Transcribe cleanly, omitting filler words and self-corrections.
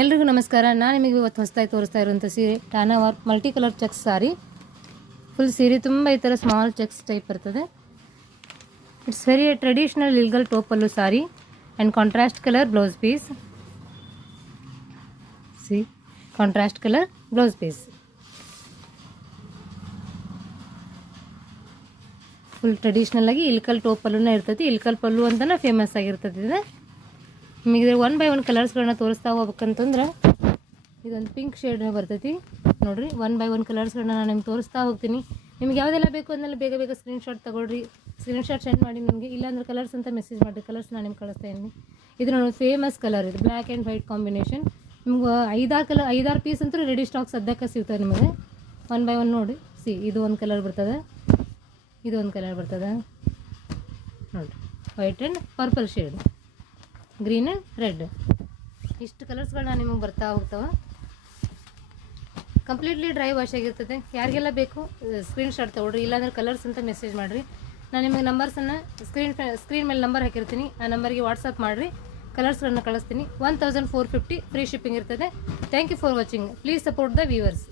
ಎಲ್ರಿಗೂ ನಮಸ್ಕಾರ. ನಾನು ನಿಮಗೆ ಇವತ್ತು ಹೊಸದಾಗಿ ತೋರಿಸ್ತಾ ಇರುವಂಥ ಸೀರೆ ಟಾನಾ work multi colour checks sari. Full ಸೀರೆ ತುಂಬ ಈ ಥರ ಸ್ಮಾಲ್ ಚೆಕ್ಸ್ ಟೈಪ್ ಬರ್ತದೆ. ಇಟ್ಸ್ ವೆರಿ ಟ್ರೆಡಿಷನಲ್ ಇಲ್ಗಲ್ ಟೋಪಲ್ಲು sari and contrast colour blouse piece. See contrast colour blouse piece. Full traditional ಆಗಿ ಇಲ್ಕಲ್ ಟೋಪಲ್ಲುನ ಇರ್ತೈತಿ. ಇಲ್ಕಲ್ ಪಲ್ಲು ಅಂತಲೇ ಫೇಮಸ್ ಆಗಿರ್ತದೆ ಇದು. ನಿಮಗೆ 1 by 1 ಕಲರ್ಸ್ಗಳನ್ನ ತೋರಿಸ್ತಾ ಹೋಗ್ಬೇಕಂತಂದ್ರೆ ಇದೊಂದು ಪಿಂಕ್ ಶೇಡ್ ಬರ್ತೈತಿ ನೋಡಿರಿ. 1 by 1 ಕಲರ್ಸ್ಗಳನ್ನ ನಾನು ನಿಮ್ಗೆ ತೋರಿಸ್ತಾ ಹೋಗ್ತೀನಿ. ನಿಮ್ಗೆ ಯಾವುದೆಲ್ಲ ಬೇಕು ಅದನ್ನೆಲ್ಲ ಬೇಗ ಬೇಗ ಸ್ಕ್ರೀನ್ಶಾಟ್ ತೊಗೊಳ್ರಿ. ಸ್ಕ್ರೀನ್ಶಾಟ್ ಸೆಂಡ್ ಮಾಡಿ ನನಗೆ, ಇಲ್ಲಾಂದ್ರೆ ಕಲರ್ಸ್ ಅಂತ ಮೆಸೇಜ್ ಮಾಡಿರಿ. ಕಲರ್ಸ್ ನಾನು ನಿಮ್ಗೆ ಕಳಿಸ್ತಾ ಇದ್ದೀನಿ. ಇದು ನೋಡಿ ಫೇಮಸ್ ಕಲರ್, ಇದು ಬ್ಲ್ಯಾಕ್ ಆ್ಯಂಡ್ ವೈಟ್ ಕಾಂಬಿನೇಷನ್. ನಿಮ್ಗೆ 5-6 ಪೀಸ್ ಅಂತೂ ರೆಡಿ ಸ್ಟಾಕ್ ಸದ್ಯಕ್ಕೆ ಸಿಗ್ತದೆ ನಿಮಗೆ. 1 by 1 ನೋಡಿ. ಸಿ ಇದು ಒಂದು ಕಲರ್ ಬರ್ತದೆ, ಇದು ಒಂದು ಕಲರ್ ಬರ್ತದೆ ನೋಡಿ, white and purple shade, green and red. ಇಷ್ಟು ಕಲರ್ಸ್ಗಳನ್ನ ನಿಮಗೆ ಬರ್ತಾ ಹೋಗ್ತಾವೆ. ಕಂಪ್ಲೀಟ್ಲಿ ಡ್ರೈ ವಾಶ್ ಆಗಿರ್ತದೆ. ಯಾರಿಗೆಲ್ಲ ಬೇಕು ಸ್ಕ್ರೀನ್ಶಾಟ್ ತೊಗೊಳ್ರಿ, ಇಲ್ಲಾಂದ್ರೆ ಕಲರ್ಸ್ ಅಂತ ಮೆಸೇಜ್ ಮಾಡಿರಿ. ನಾನು ನಿಮಗೆ ನಂಬರ್ಸನ್ನು ಸ್ಕ್ರೀನ್ ಮೇಲೆ ನಂಬರ್ ಹಾಕಿರ್ತೀನಿ. ಆ ನಂಬರ್ಗೆ ವಾಟ್ಸಪ್ ಮಾಡಿರಿ, ಕಲರ್ಸ್ಗಳನ್ನ ಕಳಿಸ್ತೀನಿ. 1450 ಫ್ರೀ ಶಿಪ್ಪಿಂಗ್ ಇರ್ತದೆ. Thank you for watching. Please support the viewers.